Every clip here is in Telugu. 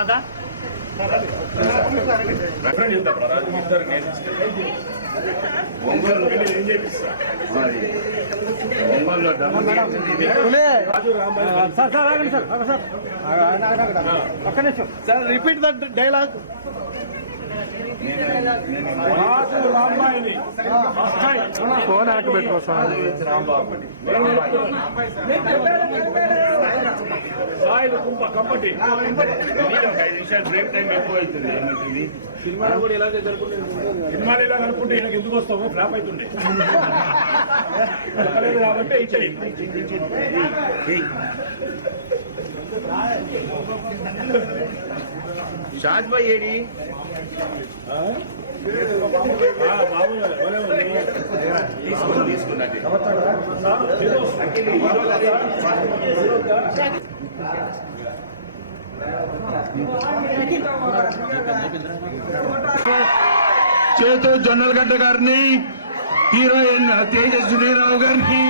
అన్నదా ఒంగోలు ఏం చేపిస్తా. ఒంగోలులో డబ్బు సార్ సార్ ఆగండి సార్. ఆగండి సార్ ఆగండి, ఆగండి, ఆగండి. ఒక్క నిమిషం. Sir repeat that dialogue. Phone వెనక్కి పెట్టుకో సార్ సాయిలు ఐదు నిమిషాలు బ్రేక్ టైం ఎక్కువ అవుతుంది సినిమా కూడా ఇలా జరుగుతుంది సినిమాలు ఇలా అనుకుంటే ఈయనకి ఎందుకు వస్తాము ఫ్లాప్ అవుతుండే కాబట్టి ఇచ్చేయి షాజ్ భాయ్ ఏడి? తీసుకున్నా తీసుకున్నట్టు చేతు జొన్నలగడ్డ గారిని హీరోయిన్ తేజస్విరావు గారిని.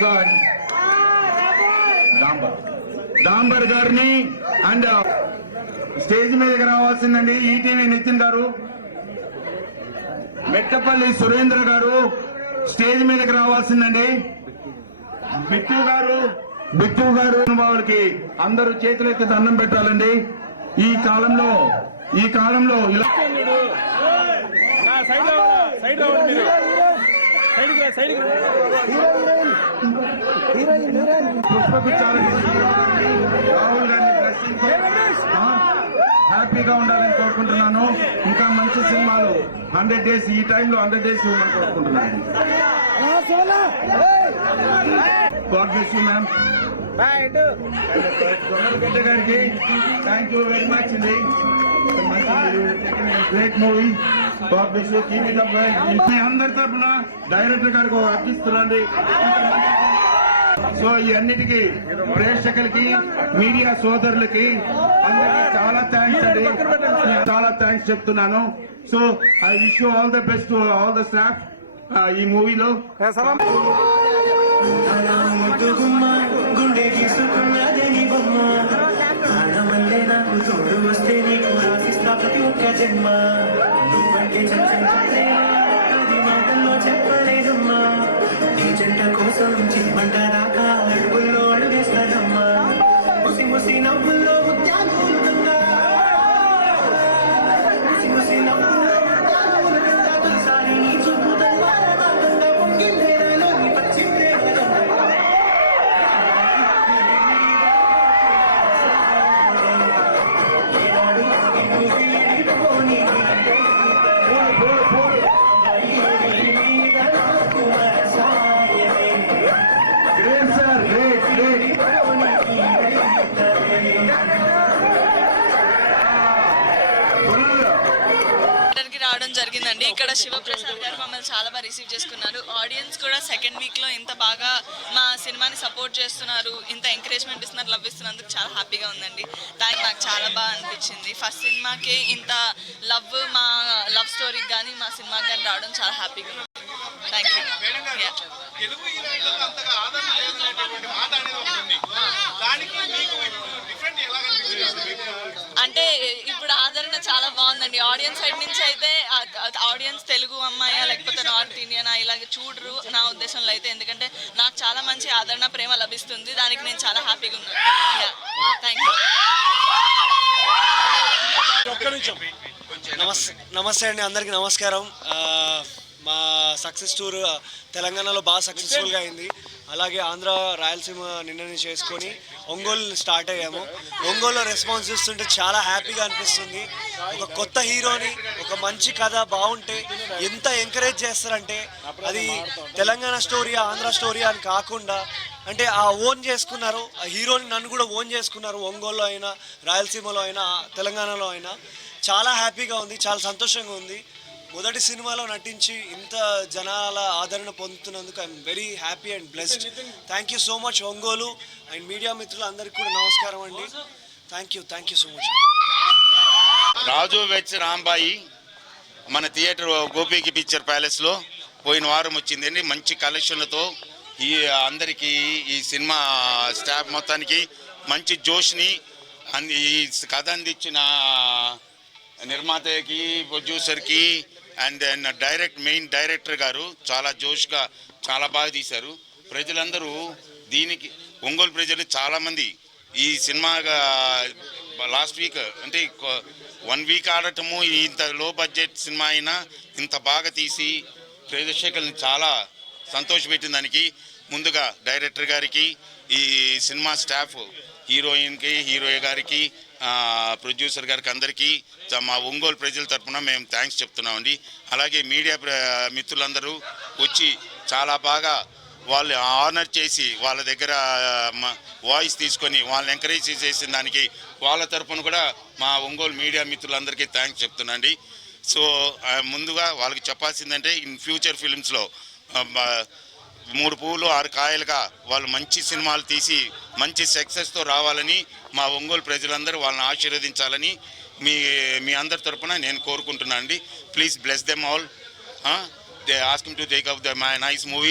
సారీ. డాంబర్. డాంబర్ గారిని అండ్ స్టేజ్ మీదకి రావాల్సిందండి ఈటీవీ నితిన్ గారు. మెట్టపల్లి సురేంద్ర గారు స్టేజ్ మీదకి రావాల్సిందండి. బిట్టు గారు బిట్టు గారు వాళ్ళకి అందరూ చేతులెత్తి దండం పెట్టాలండి. ఈ కాలంలో ఈ కాలంలో ఇలా పుష్పగుచ్చాలని రాహుల్ గాంధీ హ్యాపీగా ఉండాలని కోరుకుంటున్నాను. ఇంకా మంచి సినిమాలు హండ్రెడ్ డేస్ ఈ టైంలో హండ్రెడ్ డేస్ ఇవ్వమని కోరుకుంటున్నాను. God bless you ma'am. గారికి థ్యాంక్ యూ వెరీ మచ్ అండి. Great movie God bless you keep it up మీ అందరి తరఫున డైరెక్టర్ గారికి ఒక అర్పిస్తున్నాండి సో ఈ అన్నిటికీ ప్రేక్షకులకి మీడియా సోదరులకి అందరికీ చాలా థ్యాంక్స్ అండి. చాలా థ్యాంక్స్ చెప్తున్నాను. So I wish you all the best all the staff ఈ మూవీలో. ముద్దుగుమ్మ గుండె గీసుకున్నదే నీ బొమ్మ ప్రాణమల్లే నాకు తోడు వస్తే నీకు రాసిస్తా ప్రతి ఒక్క జన్మ. నువ్వంటే జరిగిందండి. ఇక్కడ శివప్రసాద్ గారు మమ్మల్ని చాలా బాగా రిసీవ్ చేసుకున్నారు. ఆడియన్స్ కూడా సెకండ్ వీక్లో ఇంత బాగా మా సినిమాని సపోర్ట్ చేస్తున్నారు ఇంత ఎంకరేజ్మెంట్ ఇస్తున్నారు లవ్ ఇస్తున్నందుకు చాలా హ్యాపీగా ఉందండి. దానికి నాకు చాలా బాగా అనిపించింది. ఫస్ట్ సినిమాకి ఇంత లవ్ మా లవ్ స్టోరీకి కానీ మా సినిమాకి కానీ రావడం చాలా హ్యాపీగా ఉంది. తెలుగు హీరోయిన్లకు అంతగా ఆదరణ లేదనేటటువంటి మాట అనేది ఒకటి ఉంది. దానికి మీకు డిఫరెంట్ ఎలా కనిపించింది మీకు అంటే ఇప్పుడు ఆదరణ చాలా బాగుందండి. ఆడియన్స్ సైడ్ నుంచి అయితే ఆడియన్స్ తెలుగు అమ్మాయా లేకపోతే నార్త్ ఇండియనా ఇలాగ చూడరు నా ఉద్దేశంలో అయితే. ఎందుకంటే నాకు చాలా మంచి ఆదరణ ప్రేమ లభిస్తుంది. దానికి నేను చాలా హ్యాపీగా ఉన్నాను. థ్యాంక్ యూ నమస్తే నమస్తే అండి. అందరికీ నమస్కారం. ఆ, మా సక్సెస్ టూర్ తెలంగాణలో బాగా సక్సెస్ఫుల్గా అయింది. అలాగే ఆంధ్ర రాయలసీమ నిన్నని చేసుకొని ఒంగోలు స్టార్ట్ అయ్యాము. ఒంగోలులో రెస్పాన్స్ చూస్తుంటే చాలా హ్యాపీగా అనిపిస్తుంది. ఒక కొత్త హీరోని ఒక మంచి కథ బాగుంటే ఎంత ఎంకరేజ్ చేస్తారంటే అది తెలంగాణ స్టోరీ ఆంధ్ర స్టోరీ అని కాకుండా అంటే ఆ ఓన్ చేసుకున్నారు ఆ హీరోని నన్ను కూడా ఓన్ చేసుకున్నారు ఒంగోలులో అయినా రాయలసీమలో అయినా తెలంగాణలో అయినా. చాలా హ్యాపీగా ఉంది చాలా సంతోషంగా ఉంది. మొదటి సినిమాలో నటించి ఇంత జనాల ఆదరణ పొందుతున్నందుకు I'm very happy and blessed thank you so much Ongole. And media మిత్రులందరికీ కూడా నమస్కారం అండి. Thank you thank you so much Raju weds Rambai మన థియేటర్ గోపికి పిక్చర్ ప్యాలెస్లో పోయిన వారం వచ్చిందండి. మంచి కలెక్షన్లతో ఈ అందరికీ ఈ సినిమా స్టాఫ్ మొత్తానికి మంచి జోష్ని అంది ఈ కథ అందించిన నిర్మాతకి ప్రొడ్యూసర్కి and then direct main director గారు చాలా జోష్గా చాలా బాగా తీశారు. ప్రజలందరూ దీనికి ఒంగోలు ప్రజలు చాలామంది ఈ సినిమాగా లాస్ట్ వీక్ అంటే వన్ వీక్ ఆడటము ఇంత లో బడ్జెట్ సినిమా అయినా ఇంత బాగా తీసి ప్రేక్షకులను చాలా సంతోషపెట్టిన దానికి ముందుగా డైరెక్టర్ గారికి ఈ సినిమా స్టాఫ్ హీరోయిన్కి హీరో గారికి ప్రొడ్యూసర్ గారికి అందరికీ మా ఒంగోలు ప్రజల తరఫున మేము థ్యాంక్స్ చెప్తున్నామండి. అలాగే మీడియా ప్ర- మిత్రులందరూ వచ్చి చాలా బాగా వాళ్ళు ఆనర్ చేసి వాళ్ళ దగ్గర వాయిస్ తీసుకొని వాళ్ళని ఎంకరేజ్ చేసిన దానికి వాళ్ళ తరపున కూడా మా ఒంగోలు మీడియా మిత్రులందరికీ థ్యాంక్స్ చెప్తున్నాండి సో ముందుగా వాళ్ళకి చెప్పాల్సిందంటే ఇన్ ఫ్యూచర్ ఫిల్మ్స్లో మూడు పువ్వులు ఆరు కాయలుగా వాళ్ళు మంచి సినిమాలు తీసి మంచి సక్సెస్తో రావాలని మా ఒంగోలు ప్రజలందరూ వాళ్ళని ఆశీర్వదించాలని మీ మీ అందరి తరపున నేను కోరుకుంటున్నాను అండి. Please bless them all they asking to take up the my nice movie